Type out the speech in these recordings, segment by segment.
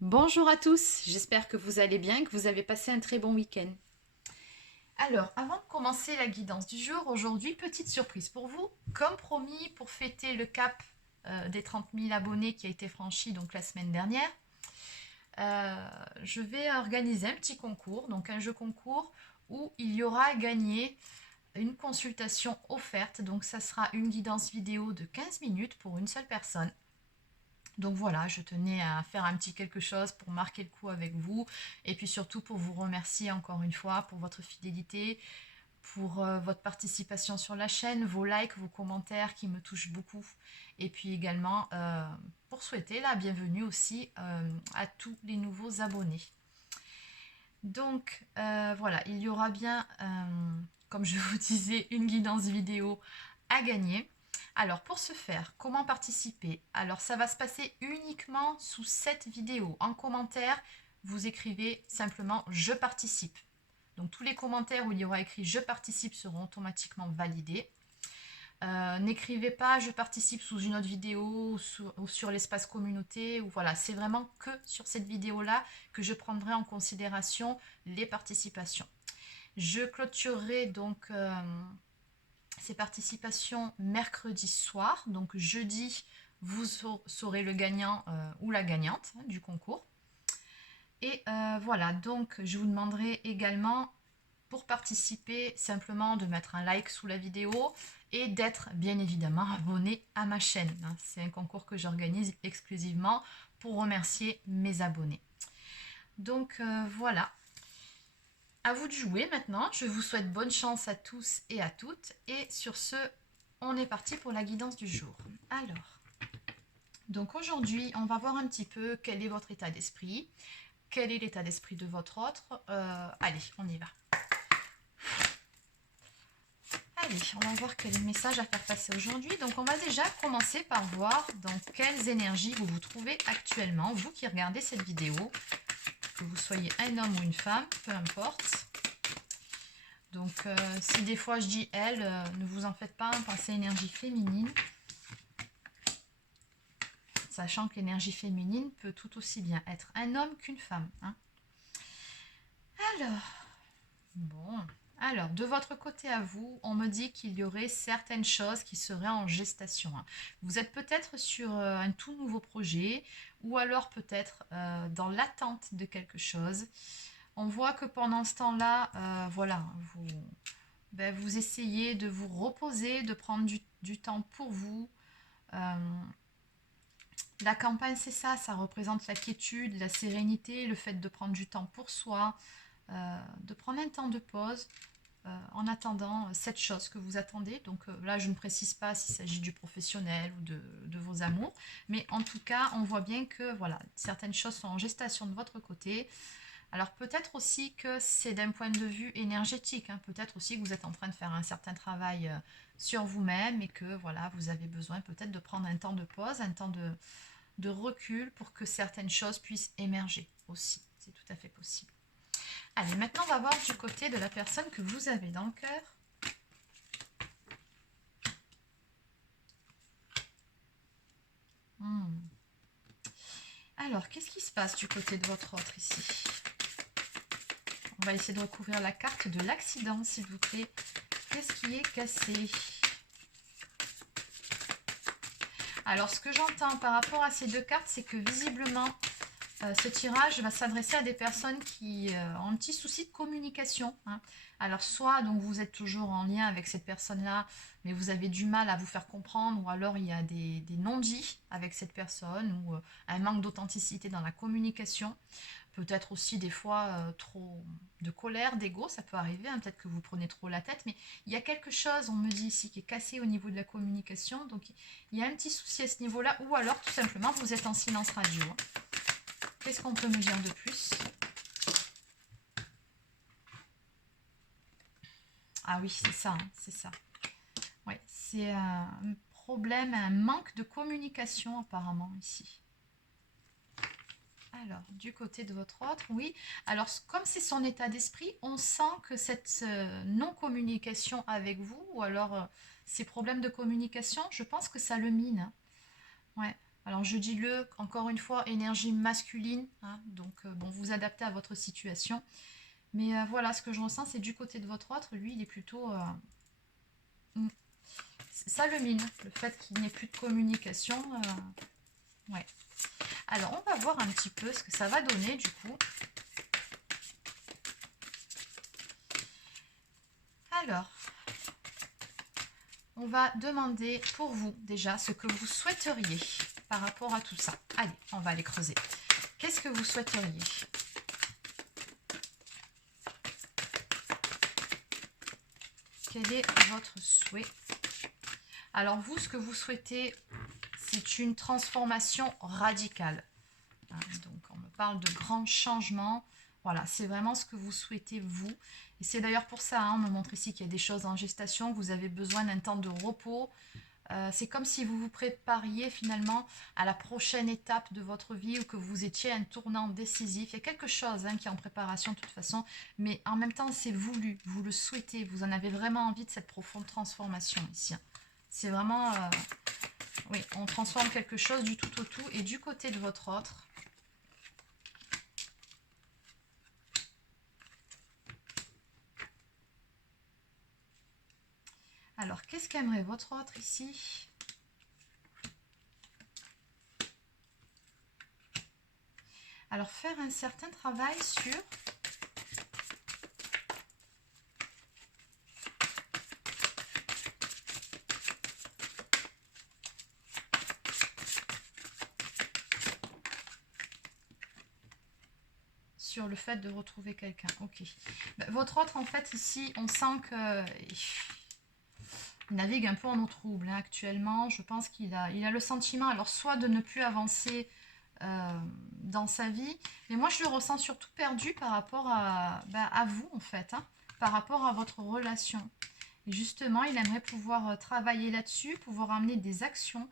Bonjour à tous, j'espère que vous allez bien, que vous avez passé un très bon week-end. Alors, avant de commencer la guidance du jour, aujourd'hui, petite surprise pour vous. Comme promis, pour fêter le cap des 30 000 abonnés qui a été franchi donc la semaine dernière, je vais organiser un petit concours, donc un jeu concours où il y aura à gagner une consultation offerte. Donc, ça sera une guidance vidéo de 15 minutes pour une seule personne. Donc voilà, je tenais à faire un petit quelque chose pour marquer le coup avec vous et puis surtout pour vous remercier encore une fois pour votre fidélité, pour votre participation sur la chaîne, vos likes, vos commentaires qui me touchent beaucoup et puis également pour souhaiter la bienvenue aussi à tous les nouveaux abonnés. Donc voilà, il y aura bien, comme je vous disais, une guidance vidéo à gagner. Alors pour ce faire, comment participer? Alors ça va se passer uniquement sous cette vidéo. En commentaire, vous écrivez simplement je participe. Donc tous les commentaires où il y aura écrit je participe seront automatiquement validés. N'écrivez pas je participe sous une autre vidéo ou sur l'espace communauté. Ou voilà, c'est vraiment que sur cette vidéo-là que je prendrai en considération les participations. Je clôturerai donc ces participations mercredi soir. Donc jeudi, vous saurez le gagnant ou la gagnante du concours. Et voilà, donc je vous demanderai également pour participer simplement de mettre un like sous la vidéo et d'être bien évidemment abonné à ma chaîne. C'est un concours que j'organise exclusivement pour remercier mes abonnés. Donc voilà, à vous de jouer maintenant. Je vous souhaite bonne chance à tous et à toutes. Et sur ce, on est parti pour la guidance du jour. Alors, donc aujourd'hui, on va voir un petit peu quel est votre état d'esprit, quel est l'état d'esprit de votre autre. Allez, on y va. Allez, on va voir quel message à faire passer aujourd'hui. Donc on va déjà commencer par voir dans quelles énergies vous vous trouvez actuellement, vous qui regardez cette vidéo, que vous soyez un homme ou une femme, peu importe. Donc si des fois je dis elle, ne vous en faites pas, pensez énergie féminine. Sachant que l'énergie féminine peut tout aussi bien être un homme qu'une femme. Hein. Alors, bon. Alors, de votre côté à vous, on me dit qu'il y aurait certaines choses qui seraient en gestation. Hein. Vous êtes peut-être sur un tout nouveau projet ou alors peut-être dans l'attente de quelque chose. On voit que pendant ce temps-là, voilà, vous essayez de vous reposer, de prendre du temps pour vous. La campagne, c'est ça, ça représente la quiétude, la sérénité, le fait de prendre du temps pour soi, de prendre un temps de pause en attendant cette chose que vous attendez. Donc là, je ne précise pas s'il s'agit du professionnel ou de vos amours, mais en tout cas, on voit bien que voilà, certaines choses sont en gestation de votre côté. Alors peut-être aussi que c'est d'un point de vue énergétique, hein. Peut-être aussi que vous êtes en train de faire un certain travail sur vous-même et que voilà, vous avez besoin peut-être de prendre un temps de pause, un temps de recul pour que certaines choses puissent émerger aussi. C'est tout à fait possible. Allez, maintenant on va voir du côté de la personne que vous avez dans le cœur. Alors, qu'est-ce qui se passe du côté de votre autre ici? On va essayer de recouvrir la carte de l'accident, s'il vous plaît. Qu'est-ce qui est cassé? Alors, ce que j'entends par rapport à ces deux cartes, c'est que visiblement, ce tirage va s'adresser à des personnes qui ont un petit souci de communication. Hein. Alors, soit donc vous êtes toujours en lien avec cette personne-là, mais vous avez du mal à vous faire comprendre, ou alors il y a des non-dits avec cette personne, ou un manque d'authenticité dans la communication. Peut-être aussi des fois trop de colère, d'ego, ça peut arriver, hein, peut-être que vous prenez trop la tête, mais il y a quelque chose, on me dit ici, qui est cassé au niveau de la communication, donc il y a un petit souci à ce niveau-là, ou alors tout simplement vous êtes en silence radio. Hein. Qu'est-ce qu'on peut me dire de plus? Ah oui, c'est ça, hein, c'est ça. Ouais, c'est un problème, un manque de communication apparemment ici. Alors, du côté de votre autre, oui. Alors, comme c'est son état d'esprit, on sent que cette non-communication avec vous, ou alors ces problèmes de communication, je pense que ça le mine. Hein. Ouais. Alors je dis le, encore une fois, énergie masculine, hein, donc bon, vous adaptez à votre situation. Mais voilà, ce que je ressens, c'est du côté de votre autre, lui, il est plutôt... ça le mine, le fait qu'il n'ait plus de communication. Ouais. Alors, on va voir un petit peu ce que ça va donner, du coup. Alors, on va demander pour vous, déjà, ce que vous souhaiteriez par rapport à tout ça. Allez, on va aller creuser. Qu'est-ce que vous souhaiteriez? Quel est votre souhait? Alors vous, ce que vous souhaitez, c'est une transformation radicale. Donc on me parle de grands changements. Voilà, c'est vraiment ce que vous souhaitez vous. Et c'est d'ailleurs pour ça, hein, on me montre ici qu'il y a des choses en gestation, vous avez besoin d'un temps de repos. C'est comme si vous vous prépariez finalement à la prochaine étape de votre vie ou que vous étiez à un tournant décisif. Il y a quelque chose hein, qui est en préparation de toute façon, mais en même temps c'est voulu, vous le souhaitez, vous en avez vraiment envie de cette profonde transformation ici. C'est vraiment, oui, on transforme quelque chose du tout au tout. Et du côté de votre autre, alors qu'est-ce qu'aimerait votre autre ici? Alors faire un certain travail sur le fait de retrouver quelqu'un. Ok. Ben, votre autre, en fait, ici, on sent que il navigue un peu en eau trouble hein, actuellement. Je pense qu'il a le sentiment, alors soit de ne plus avancer dans sa vie, mais moi je le ressens surtout perdu par rapport à vous, en fait, hein, par rapport à votre relation. Et justement, il aimerait pouvoir travailler là-dessus, pouvoir amener des actions.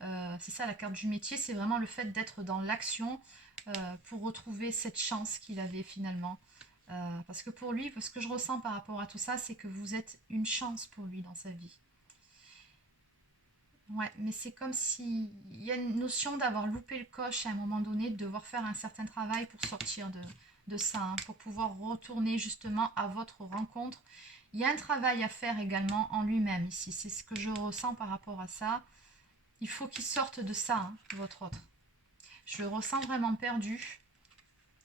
C'est ça la carte du métier, c'est vraiment le fait d'être dans l'action pour retrouver cette chance qu'il avait finalement. Parce que pour lui, ce que je ressens par rapport à tout ça, c'est que vous êtes une chance pour lui dans sa vie. Ouais, mais c'est comme s'il y a une notion d'avoir loupé le coche à un moment donné, de devoir faire un certain travail pour sortir de ça, hein, pour pouvoir retourner justement à votre rencontre. Il y a un travail à faire également en lui-même ici, c'est ce que je ressens par rapport à ça. Il faut qu'il sorte de ça, hein, votre autre. Je le ressens vraiment perdu.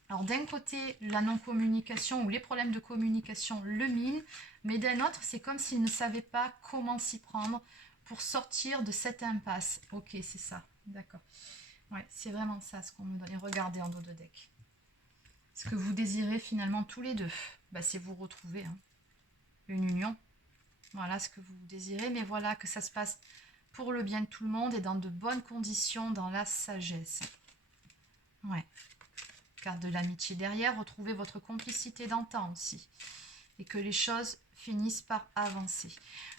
Alors d'un côté, la non-communication ou les problèmes de communication le minent, mais d'un autre, c'est comme s'il ne savait pas comment s'y prendre pour sortir de cette impasse. Ok, c'est ça, d'accord. Ouais, c'est vraiment ça ce qu'on me donne. Et regardez en dos de deck. Ce que vous désirez finalement tous les deux, bah, c'est vous retrouver. Hein. Une union. Voilà ce que vous désirez, mais voilà que ça se passe pour le bien de tout le monde et dans de bonnes conditions, dans la sagesse. Ouais. Carte de l'amitié derrière, retrouvez votre complicité d'antan aussi. Et que les choses finissent par avancer.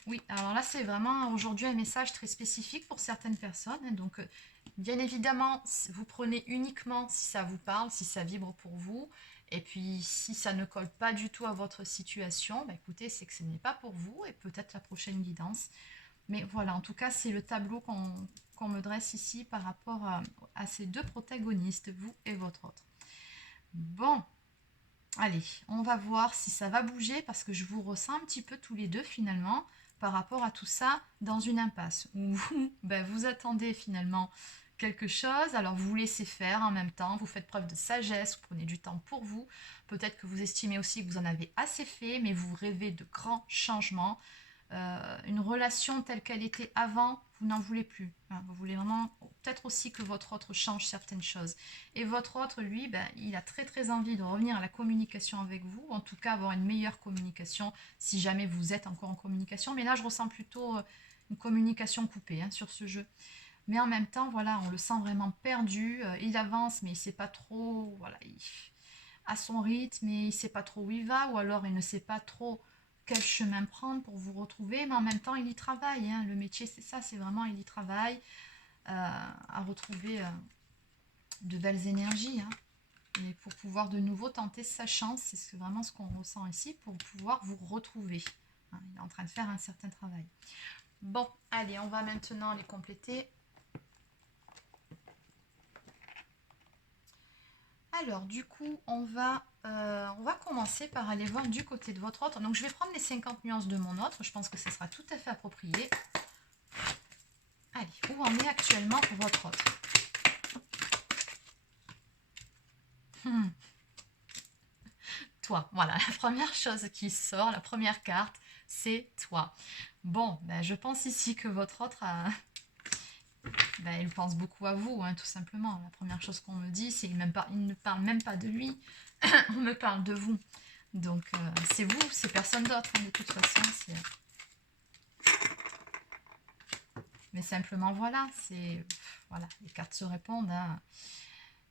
Oui, alors là, c'est vraiment aujourd'hui un message très spécifique pour certaines personnes. Hein, donc, bien évidemment, vous prenez uniquement si ça vous parle, si ça vibre pour vous. Et puis, si ça ne colle pas du tout à votre situation, bah, écoutez, c'est que ce n'est pas pour vous et peut-être la prochaine guidance. Mais voilà, en tout cas, c'est le tableau qu'on me dresse ici par rapport à ces deux protagonistes, vous et votre autre. Bon, allez, on va voir si ça va bouger parce que je vous ressens un petit peu tous les deux finalement par rapport à tout ça dans une impasse où vous, vous attendez finalement quelque chose, alors vous laissez faire en même temps, vous faites preuve de sagesse, vous prenez du temps pour vous, peut-être que vous estimez aussi que vous en avez assez fait, mais vous rêvez de grands changements. Une relation telle qu'elle était avant, vous n'en voulez plus. Hein. Vous voulez vraiment peut-être aussi que votre autre change certaines choses. Et votre autre, lui, il a très très envie de revenir à la communication avec vous, en tout cas avoir une meilleure communication si jamais vous êtes encore en communication. Mais là, je ressens plutôt une communication coupée hein, sur ce jeu. Mais en même temps, voilà, on le sent vraiment perdu. Il avance, mais il ne sait pas trop, voilà, à son rythme, mais il ne sait pas trop où il va, ou alors il ne sait pas trop quel chemin prendre pour vous retrouver, mais en même temps, il y travaille. Hein. Le métier, c'est ça, c'est vraiment, il y travaille à retrouver de belles énergies. Hein. Et pour pouvoir de nouveau tenter sa chance, c'est vraiment ce qu'on ressent ici, pour pouvoir vous retrouver. Hein. Il est en train de faire un certain travail. Bon, allez, on va maintenant les compléter. Alors, du coup, on va commencer par aller voir du côté de votre autre. Donc, je vais prendre les 50 nuances de mon autre. Je pense que ce sera tout à fait approprié. Allez, où en est actuellement votre autre? Toi, voilà, la première chose qui sort, la première carte, c'est toi. Bon, ben, je pense ici que votre autre ben, il pense beaucoup à vous, hein, tout simplement. La première chose qu'on me dit, c'est qu'il ne parle même pas de lui, on me parle de vous. Donc, c'est vous, c'est personne d'autre, hein, de toute façon. Mais simplement, voilà, voilà, les cartes se répondent, hein.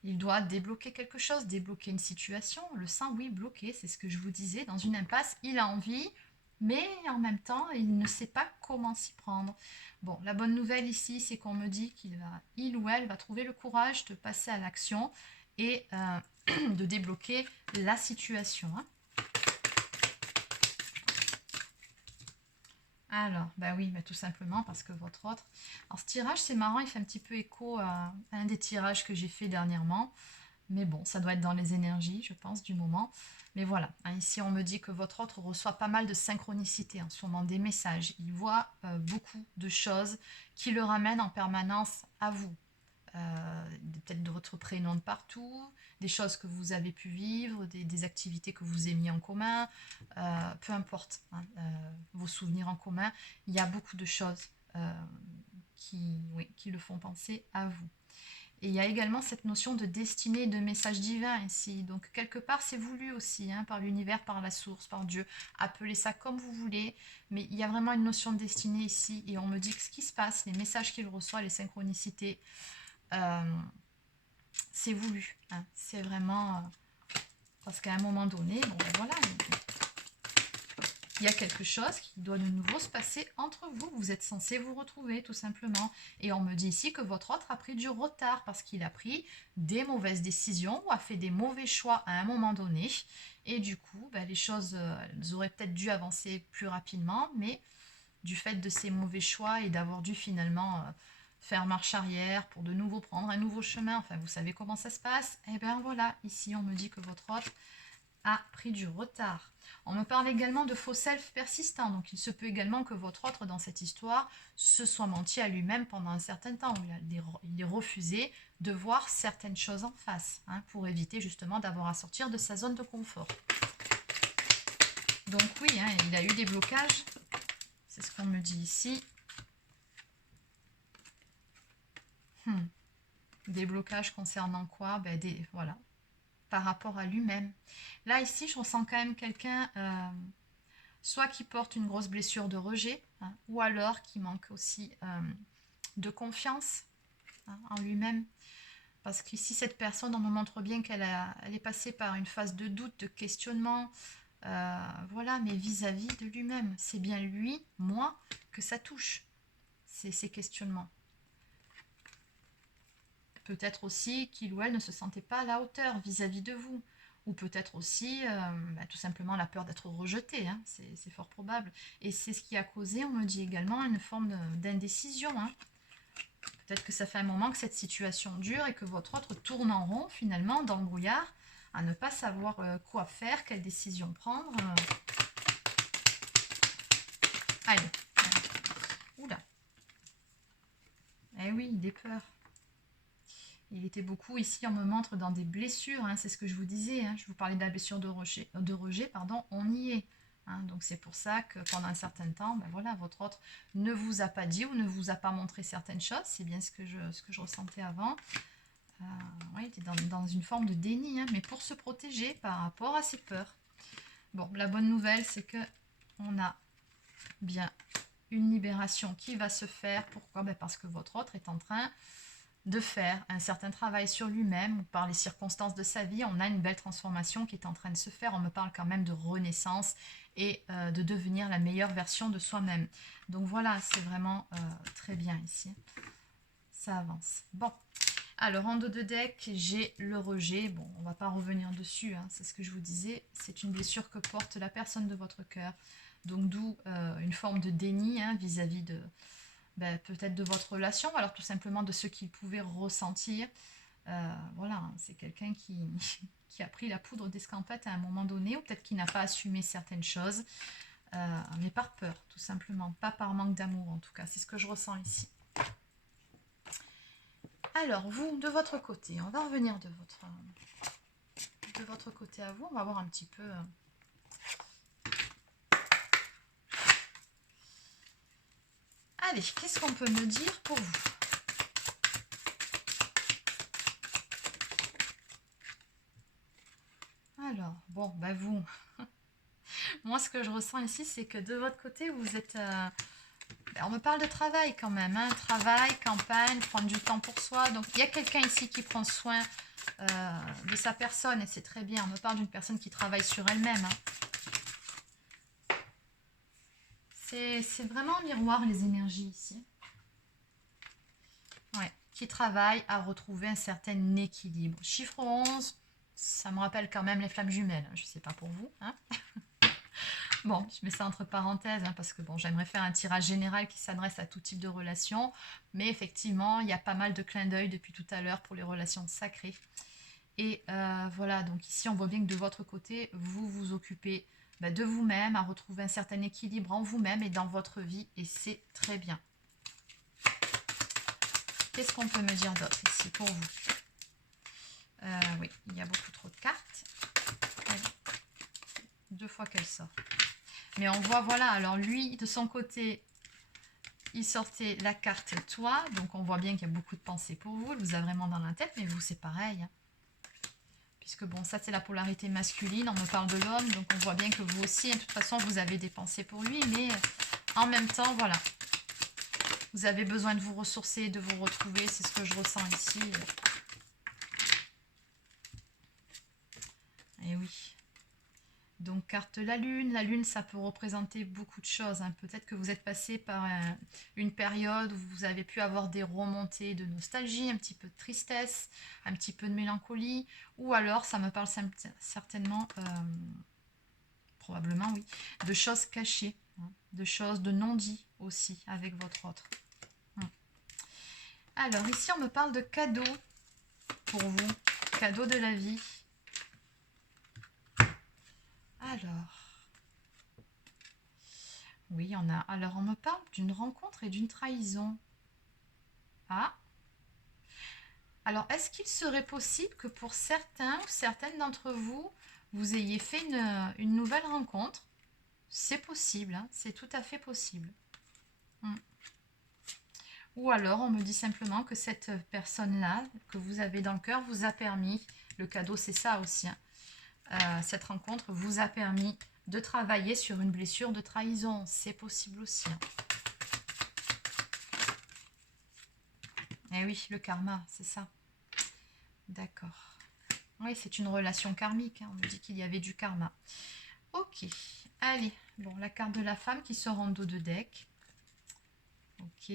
Il doit débloquer quelque chose, débloquer une situation. Le sent, oui, bloqué, c'est ce que je vous disais. Dans une impasse, il a envie, mais en même temps, il ne sait pas comment s'y prendre. Bon, la bonne nouvelle ici, c'est qu'on me dit il ou elle va trouver le courage de passer à l'action et de débloquer la situation, hein. Alors, bah oui, bah tout simplement parce que votre autre... Alors ce tirage, c'est marrant, il fait un petit peu écho à un des tirages que j'ai fait dernièrement. Mais bon, ça doit être dans les énergies, je pense, du moment. Mais voilà, hein, ici on me dit que votre autre reçoit pas mal de synchronicité en ce moment, des messages. Il voit beaucoup de choses qui le ramènent en permanence à vous. Peut-être de votre prénom de partout, des choses que vous avez pu vivre, des activités que vous avez mis en commun, peu importe, hein, vos souvenirs en commun. Il y a beaucoup de choses qui le font penser à vous. Et il y a également cette notion de destinée, de message divin ici. Donc quelque part c'est voulu aussi, hein, par l'univers, par la source, par Dieu. Appelez ça comme vous voulez, mais il y a vraiment une notion de destinée ici. Et on me dit que ce qui se passe, les messages qu'il reçoit, les synchronicités, c'est voulu, hein. C'est vraiment... parce qu'à un moment donné, bon ben voilà, il y a quelque chose qui doit de nouveau se passer entre vous. Vous êtes censés vous retrouver, tout simplement. Et on me dit ici que votre autre a pris du retard parce qu'il a pris des mauvaises décisions ou a fait des mauvais choix à un moment donné. Et du coup, ben, les choses elles auraient peut-être dû avancer plus rapidement, mais du fait de ces mauvais choix et d'avoir dû finalement faire marche arrière pour de nouveau prendre un nouveau chemin, enfin vous savez comment ça se passe, et bien voilà, ici on me dit que votre autre a pris du retard. On me parle également de faux self persistants, donc il se peut également que votre autre dans cette histoire se soit menti à lui-même pendant un certain temps, où il est refusé de voir certaines choses en face, hein, pour éviter justement d'avoir à sortir de sa zone de confort. Donc oui, hein, il a eu des blocages, c'est ce qu'on me dit ici. Des blocages concernant quoi? Ben voilà, par rapport à lui-même. Là, ici, je ressens quand même quelqu'un, soit qui porte une grosse blessure de rejet, hein, ou alors qui manque aussi de confiance, hein, en lui-même. Parce qu'ici, cette personne, on me montre bien elle est passée par une phase de doute, de questionnement, voilà, mais vis-à-vis de lui-même. C'est bien lui, moi, que ça touche, ces questionnements. Peut-être aussi qu'il ou elle ne se sentait pas à la hauteur vis-à-vis de vous. Ou peut-être aussi tout simplement la peur d'être rejeté, hein, c'est fort probable. Et c'est ce qui a causé, on me dit également, une forme d'indécision, hein. Peut-être que ça fait un moment que cette situation dure et que votre autre tourne en rond finalement dans le brouillard, à ne pas savoir quoi faire, quelle décision prendre. Allez. Oula. Eh oui, des peurs. Il était beaucoup ici, on me montre dans des blessures, hein, c'est ce que je vous disais, hein, je vous parlais de la blessure de rejet, pardon, on y est. Hein, donc c'est pour ça que pendant un certain temps, ben voilà, votre autre ne vous a pas dit ou ne vous a pas montré certaines choses, c'est bien ce que je ressentais avant. Ouais, il était dans une forme de déni, hein, mais pour se protéger par rapport à ses peurs. Bon, la bonne nouvelle, c'est que on a bien une libération qui va se faire. Pourquoi? Ben parce que votre autre est en train de faire un certain travail sur lui-même ou par les circonstances de sa vie, on a une belle transformation qui est en train de se faire. On me parle quand même de renaissance et de devenir la meilleure version de soi-même. Donc voilà, c'est vraiment très bien ici. Ça avance. Bon, alors en dos de deck, j'ai le rejet. Bon, on ne va pas revenir dessus, hein, c'est ce que je vous disais. C'est une blessure que porte la personne de votre cœur. Donc d'où une forme de déni, hein, vis-à-vis de... peut-être de votre relation, ou alors tout simplement de ce qu'il pouvait ressentir. Voilà, hein, c'est quelqu'un qui, qui a pris la poudre d'escampette à un moment donné, ou peut-être qui n'a pas assumé certaines choses, mais par peur, tout simplement, pas par manque d'amour en tout cas, c'est ce que je ressens ici. Alors, vous, de votre côté, on va revenir de votre côté à vous, on va voir un petit peu... Allez, qu'est-ce qu'on peut me dire pour vous? Alors, bon, bah vous, moi ce que je ressens ici, c'est que de votre côté, vous êtes... on me parle de travail quand même, hein, travail, campagne, prendre du temps pour soi. Donc il y a quelqu'un ici qui prend soin de sa personne et c'est très bien. On me parle d'une personne qui travaille sur elle-même. Hein. C'est vraiment un miroir les énergies ici. Ouais, qui travaille à retrouver un certain équilibre. Chiffre 11, ça me rappelle quand même les flammes jumelles. Je ne sais pas pour vous. Hein. Bon, je mets ça entre parenthèses, hein, parce que bon, j'aimerais faire un tirage général qui s'adresse à tout type de relations. Mais effectivement, il y a pas mal de clins d'œil depuis tout à l'heure pour les relations sacrées. Et voilà, donc ici, on voit bien que de votre côté, vous vous occupez de vous-même, à retrouver un certain équilibre en vous-même et dans votre vie. Et c'est très bien. Qu'est-ce qu'on peut me dire d'autre ici pour vous? Oui, il y a beaucoup trop de cartes. Allez. 2 fois qu'elle sort. Mais on voit, voilà, alors lui, de son côté, il sortait la carte toi. Donc on voit bien qu'il y a beaucoup de pensées pour vous. Il vous a vraiment dans la tête, mais vous, c'est pareil. Hein. Puisque bon, ça, c'est la polarité masculine. On me parle de l'homme, donc on voit bien que vous aussi, de toute façon, vous avez des pensées pour lui. Mais en même temps, voilà. Vous avez besoin de vous ressourcer, de vous retrouver. C'est ce que je ressens ici. Et oui. Donc, carte la lune, ça peut représenter beaucoup de choses. Hein. Peut-être que vous êtes passé par une période où vous avez pu avoir des remontées de nostalgie, un petit peu de tristesse, un petit peu de mélancolie. Ou alors, ça me parle certainement, probablement oui, de choses cachées, hein, de choses de non-dit aussi avec votre autre. Alors, ici, on me parle de cadeaux pour vous, cadeaux de la vie. Alors... Oui, il y en a. Alors, on me parle d'une rencontre et d'une trahison. Ah. Alors, est-ce qu'il serait possible que pour certains ou certaines d'entre vous, vous ayez fait une nouvelle rencontre? C'est possible, hein, c'est tout à fait possible. Ou alors, on me dit simplement que cette personne-là, que vous avez dans le cœur, vous a permis, le cadeau c'est ça aussi, hein, cette rencontre vous a permis de travailler sur une blessure de trahison. C'est possible aussi. Hein. Eh oui, le karma, c'est ça. D'accord. Oui, c'est une relation karmique. Hein. On me dit qu'il y avait du karma. Ok. Allez. Bon, la carte de la femme qui sort en dos de deck. Ok.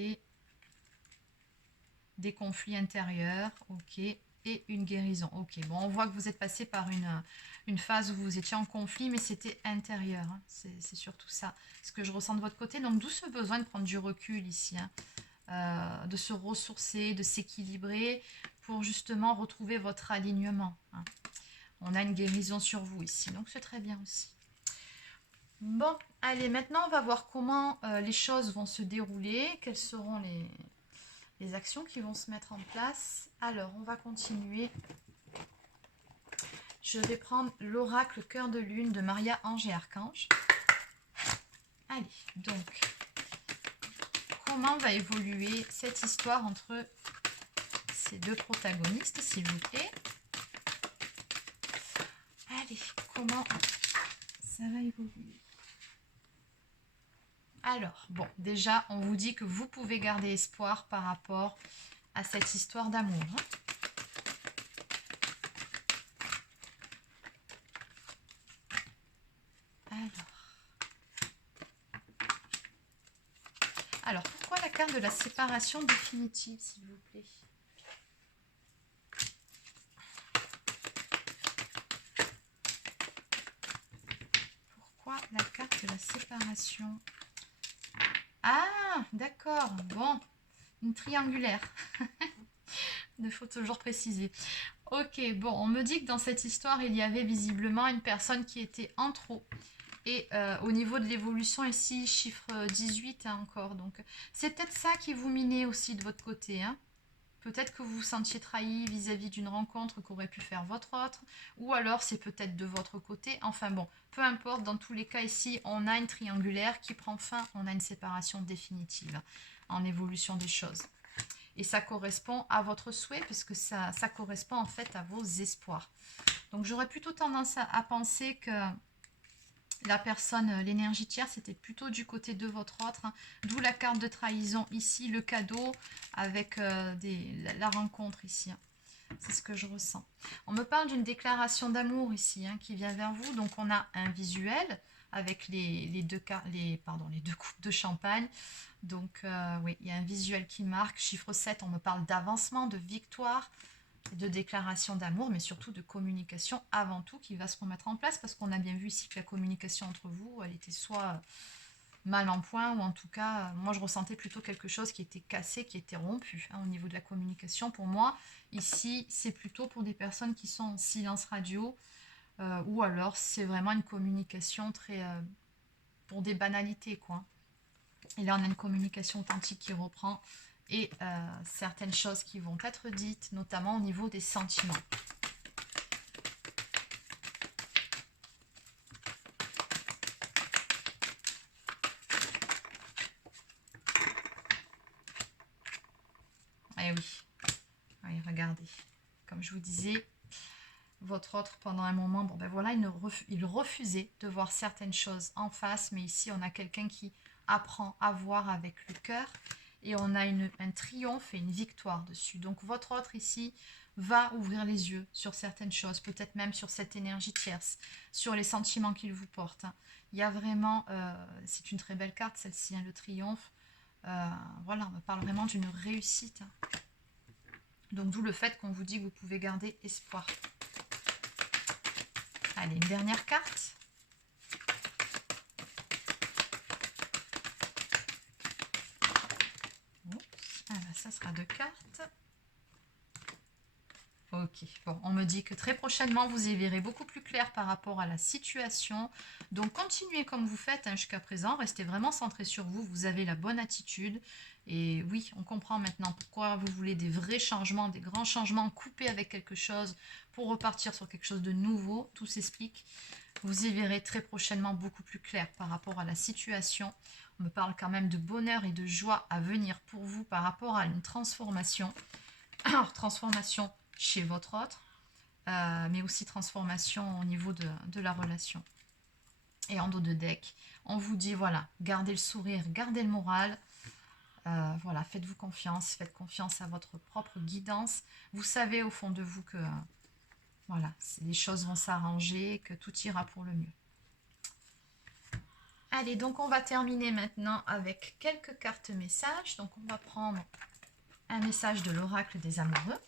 Des conflits intérieurs. Ok. Et une guérison. Ok. Bon, on voit que vous êtes passé par une phase où vous étiez en conflit, mais c'était intérieur. Hein. C'est surtout ça. Ce que je ressens de votre côté. Donc, d'où ce besoin de prendre du recul ici. Hein. De se ressourcer, de s'équilibrer pour justement retrouver votre alignement. Hein. On a une guérison sur vous ici, donc c'est très bien aussi. Bon, allez, maintenant on va voir comment les choses vont se dérouler, quelles seront les actions qui vont se mettre en place. Alors, on va continuer. Je vais prendre l'oracle cœur de lune de Maria Ange et Archange. Allez, donc... Comment va évoluer cette histoire entre ces deux protagonistes, s'il vous plaît? Allez, comment ça va évoluer? Alors, bon, déjà, on vous dit que vous pouvez garder espoir par rapport à cette histoire d'amour. Hein. Alors, pourquoi la carte de la séparation définitive, s'il vous plaît? Pourquoi la carte de la séparation? Ah, d'accord, bon, une triangulaire. Il faut toujours préciser. Ok, bon, on me dit que dans cette histoire, il y avait visiblement une personne qui était en trop. Et au niveau de l'évolution ici, chiffre 18 hein, encore. Donc c'est peut-être ça qui vous minait aussi de votre côté. Hein. Peut-être que vous vous sentiez trahi vis-à-vis d'une rencontre qu'aurait pu faire votre autre. Ou alors c'est peut-être de votre côté. Enfin bon, peu importe. Dans tous les cas ici, on a une triangulaire qui prend fin. On a une séparation définitive en évolution des choses. Et ça correspond à votre souhait puisque ça correspond en fait à vos espoirs. Donc j'aurais plutôt tendance à penser que la personne, l'énergie tierce, c'était plutôt du côté de votre autre. Hein. D'où la carte de trahison ici, le cadeau avec la rencontre ici. Hein. C'est ce que je ressens. On me parle d'une déclaration d'amour ici hein, qui vient vers vous. Donc on a un visuel avec les deux coupes de champagne. Donc oui, il y a un visuel qui marque. Chiffre 7, on me parle d'avancement, de victoire, de déclaration d'amour, mais surtout de communication avant tout qui va se remettre en place parce qu'on a bien vu ici que la communication entre vous, elle était soit mal en point ou en tout cas, moi je ressentais plutôt quelque chose qui était cassé, qui était rompu hein, au niveau de la communication. Pour moi, ici, c'est plutôt pour des personnes qui sont en silence radio ou alors c'est vraiment une communication très... pour des banalités quoi. Et là, on a une communication authentique qui reprend et certaines choses qui vont être dites, notamment au niveau des sentiments. Eh oui, allez, regardez, comme je vous disais, votre autre pendant un moment, bon ben voilà, il refusait de voir certaines choses en face, mais ici on a quelqu'un qui apprend à voir avec le cœur et on a un triomphe et une victoire dessus. Donc votre autre ici va ouvrir les yeux sur certaines choses, peut-être même sur cette énergie tierce, sur les sentiments qu'il vous porte. Hein. Il y a vraiment, c'est une très belle carte celle-ci, hein, le triomphe. Voilà, on me parle vraiment d'une réussite. Hein. Donc d'où le fait qu'on vous dit que vous pouvez garder espoir. Allez, une dernière carte. Alors, ça sera 2 cartes. Ok, bon, on me dit que très prochainement, vous y verrez beaucoup plus clair par rapport à la situation. Donc, continuez comme vous faites hein, jusqu'à présent. Restez vraiment centré sur vous. Vous avez la bonne attitude. Et oui, on comprend maintenant pourquoi vous voulez des vrais changements, des grands changements, couper avec quelque chose pour repartir sur quelque chose de nouveau. Tout s'explique. Vous y verrez très prochainement beaucoup plus clair par rapport à la situation. On me parle quand même de bonheur et de joie à venir pour vous par rapport à une transformation. Alors, transformation chez votre autre, mais aussi transformation au niveau de la relation. Et en dos de deck, on vous dit, voilà, gardez le sourire, gardez le moral. Voilà, faites-vous confiance, faites confiance à votre propre guidance. Vous savez au fond de vous que voilà, les choses vont s'arranger, que tout ira pour le mieux. Allez, donc on va terminer maintenant avec quelques cartes messages. Donc on va prendre un message de l'oracle des amoureux.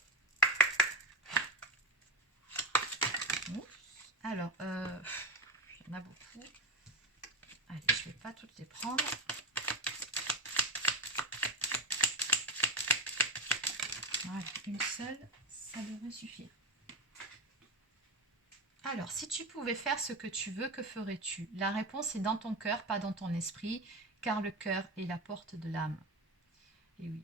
Alors, il y en a beaucoup. Allez, je ne vais pas toutes les prendre. Voilà, une seule, ça devrait suffire. Alors, si tu pouvais faire ce que tu veux, que ferais-tu? La réponse est dans ton cœur, pas dans ton esprit, car le cœur est la porte de l'âme. Et oui.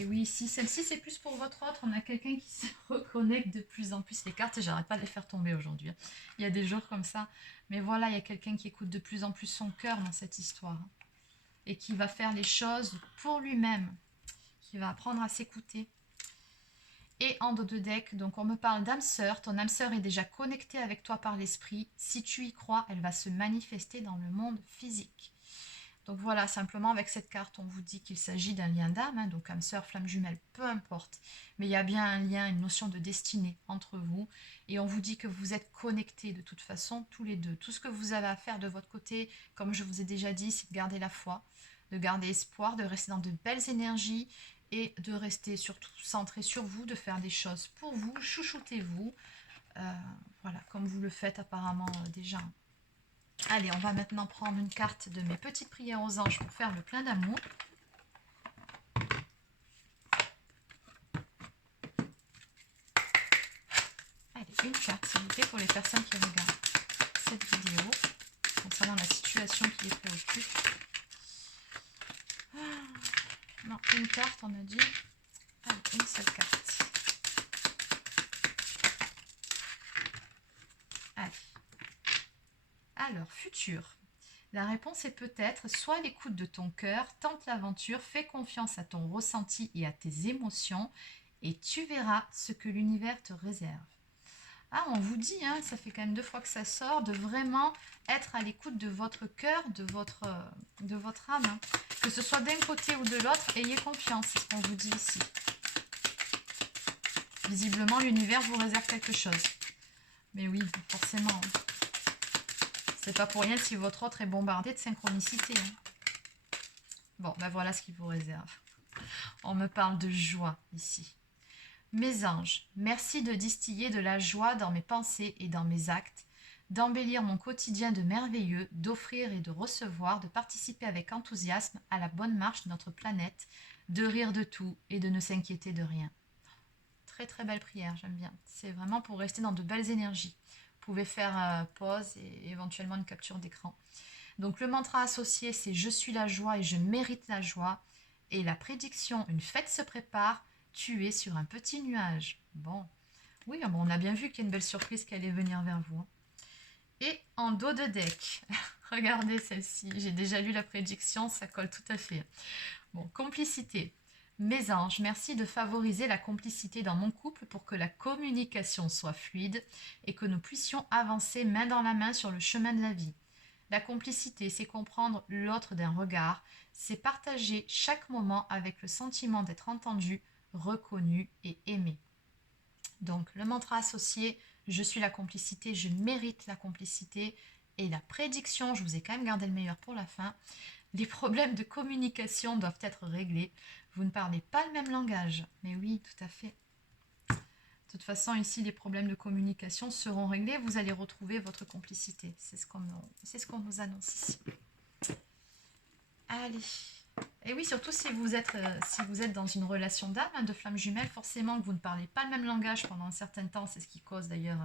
Et oui, ici, celle-ci, c'est plus pour votre autre. On a quelqu'un qui se reconnecte de plus en plus. Les cartes, j'arrête pas de les faire tomber aujourd'hui. Il y a des jours comme ça. Mais voilà, il y a quelqu'un qui écoute de plus en plus son cœur dans cette histoire. Et qui va faire les choses pour lui-même. Qui va apprendre à s'écouter. Et en dos de deck, donc on me parle d'âme sœur. Ton âme sœur est déjà connectée avec toi par l'esprit. Si tu y crois, elle va se manifester dans le monde physique. Donc voilà, simplement avec cette carte, on vous dit qu'il s'agit d'un lien d'âme, hein, donc âme sœur, flamme jumelle, peu importe. Mais il y a bien un lien, une notion de destinée entre vous. Et on vous dit que vous êtes connectés de toute façon, tous les deux. Tout ce que vous avez à faire de votre côté, comme je vous ai déjà dit, c'est de garder la foi, de garder espoir, de rester dans de belles énergies et de rester surtout centré sur vous, de faire des choses pour vous, chouchoutez-vous. Voilà, comme vous le faites apparemment déjà. Allez, on va maintenant prendre une carte de mes petites prières aux anges pour faire le plein d'amour. une carte, s'il vous plaît, pour les personnes qui regardent cette vidéo, concernant la situation qui les préoccupe. Non, une carte, on a dit. Allez, une seule carte. Allez. Alors, futur. La réponse est peut-être soit l'écoute de ton cœur, tente l'aventure, fais confiance à ton ressenti et à tes émotions, et tu verras ce que l'univers te réserve. Ah, on vous dit, hein, ça fait quand même 2 fois que ça sort, de vraiment être à l'écoute de votre cœur, de votre âme. Hein. Que ce soit d'un côté ou de l'autre, ayez confiance, c'est ce qu'on vous dit ici. Visiblement, l'univers vous réserve quelque chose. Mais oui, forcément. C'est pas pour rien si votre autre est bombardé de synchronicité. Hein. Bon, ben voilà ce qu'il vous réserve. On me parle de joie ici. Mes anges, merci de distiller de la joie dans mes pensées et dans mes actes, d'embellir mon quotidien de merveilleux, d'offrir et de recevoir, de participer avec enthousiasme à la bonne marche de notre planète, de rire de tout et de ne s'inquiéter de rien. Très très belle prière, j'aime bien. C'est vraiment pour rester dans de belles énergies. Vous pouvez faire pause et éventuellement une capture d'écran. Donc le mantra associé, c'est « Je suis la joie et je mérite la joie ». Et la prédiction « Une fête se prépare ». Tu es sur un petit nuage. Bon, oui, bon, on a bien vu qu'il y a une belle surprise qui allait venir vers vous. Et en dos de deck, regardez celle-ci, j'ai déjà lu la prédiction, ça colle tout à fait. Bon, complicité. Mes anges, merci de favoriser la complicité dans mon couple pour que la communication soit fluide et que nous puissions avancer main dans la main sur le chemin de la vie. La complicité, c'est comprendre l'autre d'un regard, c'est partager chaque moment avec le sentiment d'être entendu, reconnu et aimé. Donc le mantra associé, je suis la complicité, je mérite la complicité, et la prédiction, je vous ai quand même gardé le meilleur pour la fin, les problèmes de communication doivent être réglés, vous ne parlez pas le même langage, mais oui, tout à fait. De toute façon, ici, les problèmes de communication seront réglés, vous allez retrouver votre complicité, c'est ce qu'on nous annonce ici. Allez. Et oui, surtout si vous êtes dans une relation d'âme, hein, de flamme jumelle, forcément que vous ne parlez pas le même langage pendant un certain temps. C'est ce qui cause d'ailleurs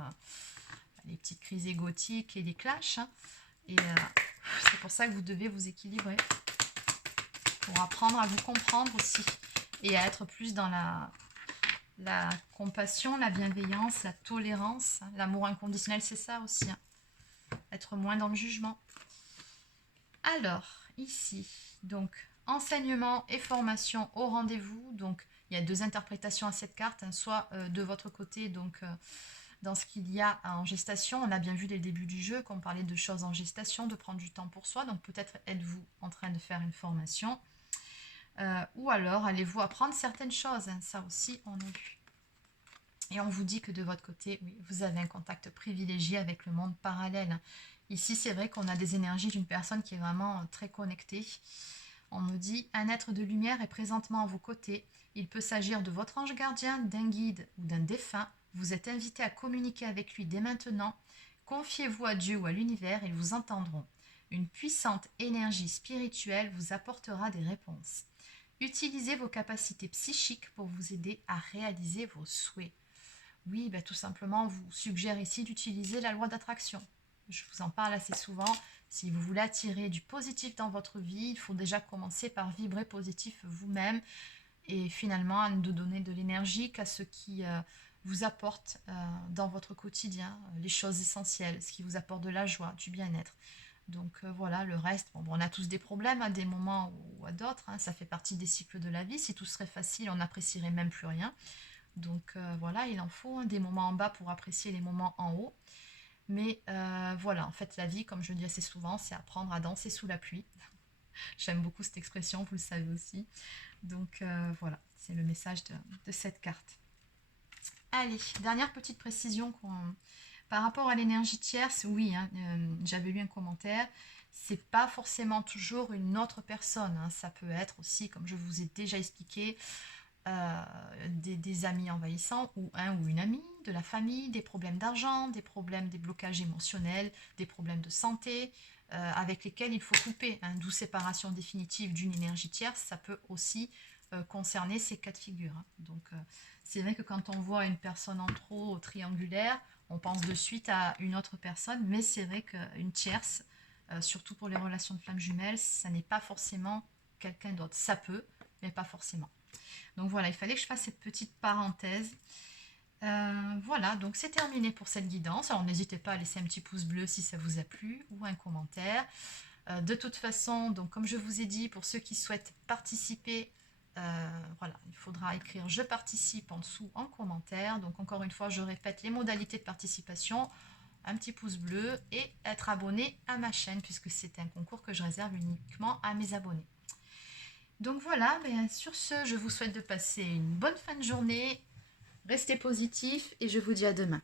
les petites crises égotiques et les clashs. Hein. Et c'est pour ça que vous devez vous équilibrer. Pour apprendre à vous comprendre aussi. Et à être plus dans la compassion, la bienveillance, la tolérance. Hein. L'amour inconditionnel, c'est ça aussi. Hein. Être moins dans le jugement. Alors, ici, donc... enseignement et formation au rendez-vous. Donc, il y a 2 interprétations à cette carte, hein, soit de votre côté, donc dans ce qu'il y a en gestation. On a bien vu dès le début du jeu qu'on parlait de choses en gestation, de prendre du temps pour soi. Donc, peut-être êtes-vous en train de faire une formation. Ou alors, allez-vous apprendre certaines choses. Hein, ça aussi, on a vu. Et on vous dit que de votre côté, oui, vous avez un contact privilégié avec le monde parallèle. Ici, c'est vrai qu'on a des énergies d'une personne qui est vraiment très connectée. On nous dit « Un être de lumière est présentement à vos côtés. Il peut s'agir de votre ange gardien, d'un guide ou d'un défunt. Vous êtes invité à communiquer avec lui dès maintenant. Confiez-vous à Dieu ou à l'univers, ils vous entendront. Une puissante énergie spirituelle vous apportera des réponses. Utilisez vos capacités psychiques pour vous aider à réaliser vos souhaits. » Oui, tout simplement, on vous suggère ici d'utiliser la loi d'attraction. Je vous en parle assez souvent. Si vous voulez attirer du positif dans votre vie, il faut déjà commencer par vibrer positif vous-même et finalement de donner de l'énergie qu'à ce qui vous apporte dans votre quotidien, les choses essentielles, ce qui vous apporte de la joie, du bien-être. Donc voilà, le reste, bon, on a tous des problèmes à des moments ou à d'autres, hein, ça fait partie des cycles de la vie. Si tout serait facile, on n'apprécierait même plus rien. Donc voilà, il en faut des moments en bas pour apprécier les moments en haut. Mais voilà, en fait, la vie, comme je le dis assez souvent, c'est apprendre à danser sous la pluie. J'aime beaucoup cette expression, vous le savez aussi. Donc voilà, c'est le message de cette carte. Allez, dernière petite précision par rapport à l'énergie tierce. Oui, hein, j'avais lu un commentaire. C'est pas forcément toujours une autre personne. Hein. Ça peut être aussi, comme je vous ai déjà expliqué, des amis envahissants ou un ou une amie, de la famille, des problèmes d'argent, des problèmes, des blocages émotionnels, des problèmes de santé avec lesquels il faut couper. Hein, d'où séparation définitive d'une énergie tierce, ça peut aussi concerner ces cas de figure. Hein. Donc c'est vrai que quand on voit une personne en trop triangulaire, on pense de suite à une autre personne, mais c'est vrai qu'une tierce, surtout pour les relations de flammes jumelles, ça n'est pas forcément quelqu'un d'autre. Ça peut, mais pas forcément. Donc voilà, il fallait que je fasse cette petite parenthèse. Voilà, donc c'est terminé pour cette guidance. Alors n'hésitez pas à laisser un petit pouce bleu si ça vous a plu ou un commentaire. De toute façon, donc comme je vous ai dit, pour ceux qui souhaitent participer, voilà, il faudra écrire « Je participe » en dessous en commentaire. Donc encore une fois, je répète les modalités de participation, un petit pouce bleu et être abonné à ma chaîne puisque c'est un concours que je réserve uniquement à mes abonnés. Donc voilà, sur ce, je vous souhaite de passer une bonne fin de journée, restez positifs et je vous dis à demain.